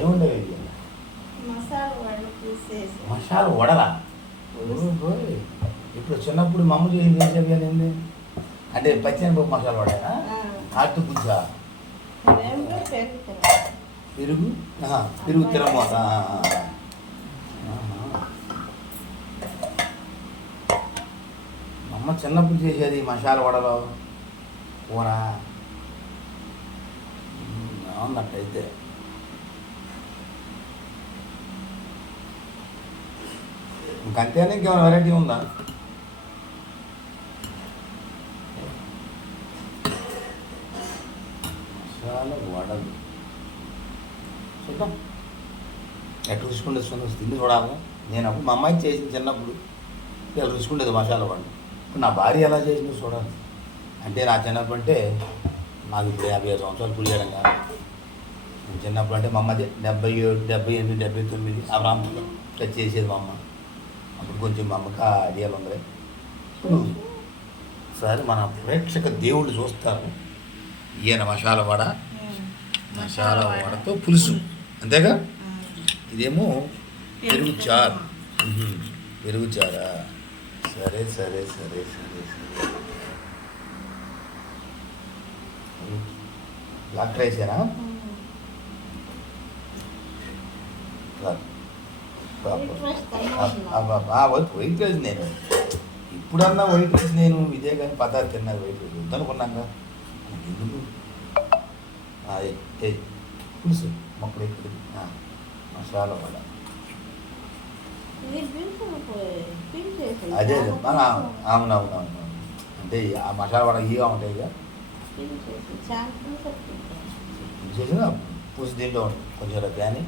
ఏముండేవి మసాలా వడలా ఇప్పుడు చిన్నప్పుడు మా అమ్మ చేసేవి కానీ అంటే పచ్చిమిరపప్పు మసాలా వడేనా అట్టు పులుసా పెరుగు పెరుగు తిరగమోత మా అమ్మ చిన్నప్పుడు చేసేది మసాలా వడలో కూర అవునట్టయితే ఇంకంతేనా ఇంకేమైనా వెరైటీ ఉందా మసాలా వడలు చూద్దాం ఎట్లా రుచుకుంటే తిండి చూడాలి నేను అప్పుడు మా అమ్మాయి చేసింది చిన్నప్పుడు ఇలా రుచుకుండేది మసాలా వడలు ఇప్పుడు నా భార్య ఎలా చేసిందో చూడాలి అంటే నా చిన్నప్పుడు అంటే నాకు ఇప్పుడు 57 సంవత్సరాలు పులియడం కాదు నేను చిన్నప్పుడు అంటే మా అమ్మ 77, 78, 79 ఆ ప్రాంతంలో చేసేది మా అమ్మ అప్పుడు కొంచెం మా అమ్మకి ఐడియాలు ఉన్నాయి ఇప్పుడు సరే మన ప్రేక్షక దేవుళ్ళు చూస్తారు ఈయన మసాలా వడతో పులుసు అంతేగా ఇదేమో పెరుగు చారు పెరుగు చారా సరే సరే సరే సరే సరే బ్లాక్ రైసేనా వైట్ రైస్ నేను ఇప్పుడన్నా వైట్ రైస్ నేను ఇదే కానీ పదార్థం తిన్నది వైట్ రైస్ వద్దనుకున్నాగా ఎందుకు పులుసు మొక్కలు ఎక్కడ మసాలా వడ అదే అవునవునవును అంటే ఆ మసాలా వడ ఇగా ఉంటాయి ఇక చేసిన పూసి దీంట్లో కొంచెం ఫ్యాన్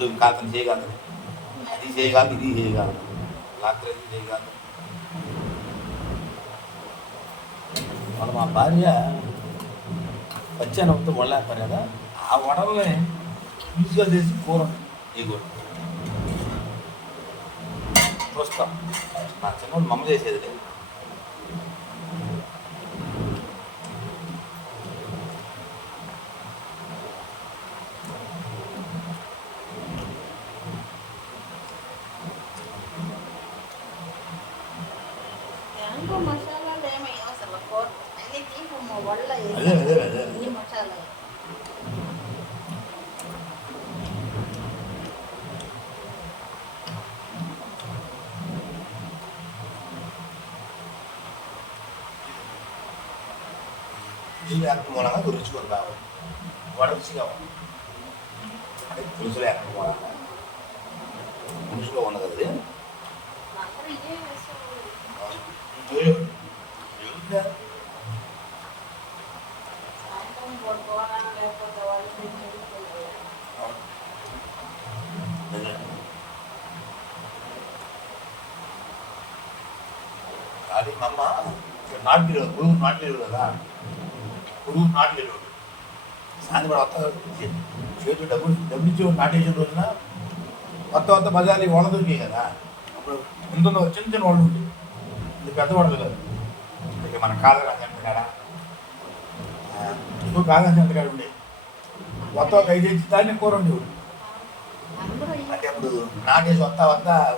రెండు కాతను చేయగలదు అది చేయగలదు ఇది చేయగలదు రాత్రి చేయగలదు మన మా భార్య పచ్చనొప్పితో వడలేస్తారు కదా ఆ వడల్ని ఈజీగా చేసి కూర ఈ కూడా చూస్తాం నా చిన్నప్పుడు మమ్మ చేసేది అదే అదే అదే మూలంగా రుచిగా రావు వడ రుచిగా అంటే పులుసులో ఎక్కడ మూలంగా పులుసులో ఉన్నది అది అది మా అమ్మ నాటలేదు పురుగు నాటలేదు కదా పురుగు నాటలేదు సాయంత్రం కూడా చేతి డబ్బులు ఇచ్చి నాటేసిన రోజున కొత్త బజార్లు వడ దొరికాయి కదా అప్పుడు ముందున్న చిన్న వడలు ఉంటాయి ఇది పెద్ద వడలు కదా ఇక మన కాదరాజు అంటే కాడ ఇంకో కాదరాజు అంటే కాడ ఉండే కొత్త 5 తెచ్చి దాన్ని కూర ఉండేవాడు అంటే అప్పుడు నాటేసి వస్తా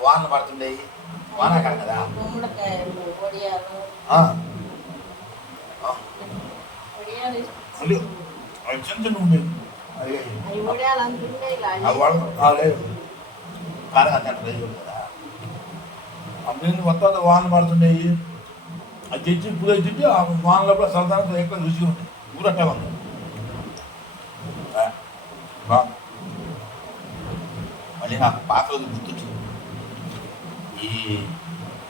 వానలు పడుతుండేవి వానాకాలం కదా చిన్న చిన్న ఉండేవి లేదు కాదరాజు అంటే రైతు కదా అప్పుడు వస్తా వానలు పడుతుండేవి అది తెచ్చి ఇప్పుడు తెచ్చి ఆ వానలో కూడా సరదాగా ఎక్కువ రుచిగా ఉంటుంది ఊరట్టే ఉంది మళ్ళీ నాకు పాత రోజు గుర్తొచ్చింది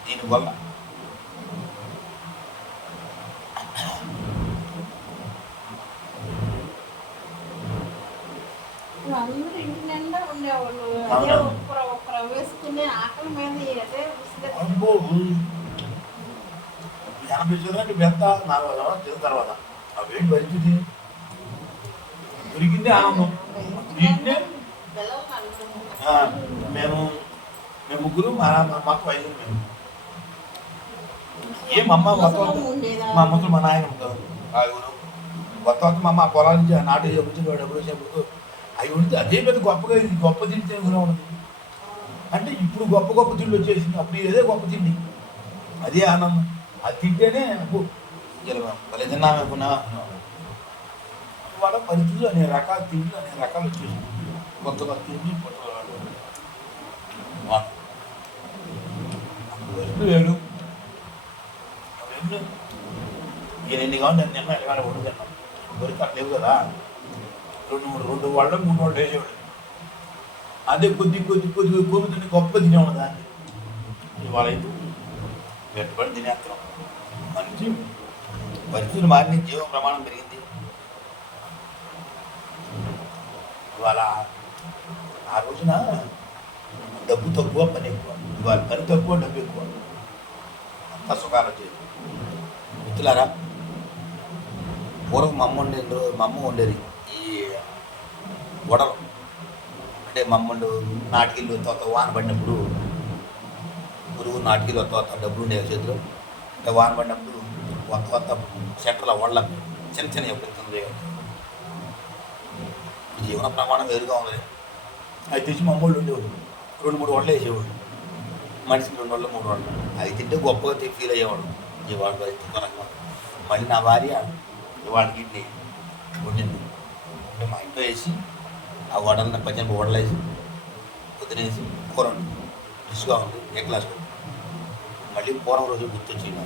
దీనివల్ల అందరూ ఇంటి నిండా ఉండేవాళ్ళు వేసుకునే ఆకలి మీద అదే 80 ఎంత 40 తర్వాత అవేంటి పరిస్థితి దొరికింది ఆనందం వీటినే పిల్లలు నలుగురు. ఆ, మేము మేము ముగ్గురు మా అమ్మకు ఐదు మేము ఏం అమ్మ కొత్త మా అమ్మతో మా నాయన ఆరుగురు కొత్త మా అమ్మ పొలాల నుంచి నాటు చెప్పుచ్చు డబ్బులు వచ్చేప్పుడు అవి ఉంటే అదే పెద్ద గొప్పగా ఇది గొప్ప తిండి తిరుగుతూ ఉంటుంది అంటే ఇప్పుడు గొప్ప గొప్ప తిండి వచ్చేసింది అప్పుడు ఏదే గొప్ప తిండి అదే ఆనందం అది తింటేనే భలే తిన్నామనుకున్నా వాళ్ళ పరిస్థితులు అనే రకాల తిండి అనే రకాలు వచ్చేసింది కొత్త కొత్త తిండి కొత్త వరకు వేలు నేను ఎన్ని కావాలి నేను నిన్న ఎక్కడ వండుకున్నాను దొరికి అట్లా లేవు కదా రెండు వాళ్ళు 3 వాళ్ళు వేసేవాడు అదే కొద్ది కోరుతుంది గొప్ప తినేవాడు దాన్ని ఇవాళ అయితే వెట్టుబడి తినేస్తాం మంచి పరిస్థితులు మారిన జీవ ప్రమాణం పెరిగింది ఇవాళ ఆ రోజున డబ్బు తక్కువ పని ఎక్కువ ఇవాళ పని తక్కువ డబ్బు ఎక్కువ అంతా సుఖాలు వచ్చేది మిత్రులారా పూర్వం మా అమ్మ ఉండేది ఈ గొడవలు అంటే మా అమ్మండు నాటికిళ్ళు తోత వాన పడినప్పుడు పురుగు నాటికిళ్ళు తోత డబ్బులు ఉండేవి చేతిలో అంటే వాన పడినప్పుడు కొత్త సెంటర్లో వాళ్ళ చిన్న చిన్న ఎప్పుడు జీవన ప్రమాణం వేరుగా ఉంది అది తెచ్చి మా అమ్మోళ్ళు ఉండేవాడు 2-3 వడలు వేసేవాడు మనిషికి 2 వడలు 3 వడలు అవి తింటే గొప్పగా ఫీల్ అయ్యేవాడు ఇవాళ పరిస్థితి మళ్ళీ నా భార్య ఇవాళకి ఇడ్లీ వండింది అంటే మా ఇంట్లో వేసి ఆ వడలను 18 వడలు వేసి పొద్దునేసి కూర వండింది రుచిగా ఉంది ఏ క్లాస్ మళ్ళీ పూర్వం రోజు గుర్తొచ్చింది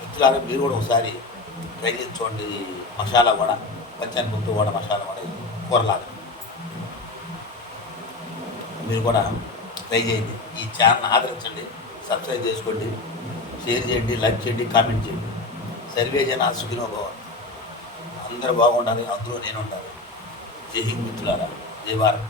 మిత్రులారా మీరు కూడా ఒకసారి ట్రై చేసి చూడండి మసాలా వడ పచ్చనిపప్పు వడ మసాలా వడ కూరలాగా మీరు కూడా ట్రై చేయండి ఈ ఛానల్ ఆదరించండి సబ్స్క్రైబ్ చేసుకోండి షేర్ చేయండి లైక్ చేయండి కామెంట్ చేయండి సర్వే జన సుఖినో భవంతు అందరూ బాగుండాలి అందులో నేను ఉండాలి జై హింద్ మిత్రులారా జై భారత్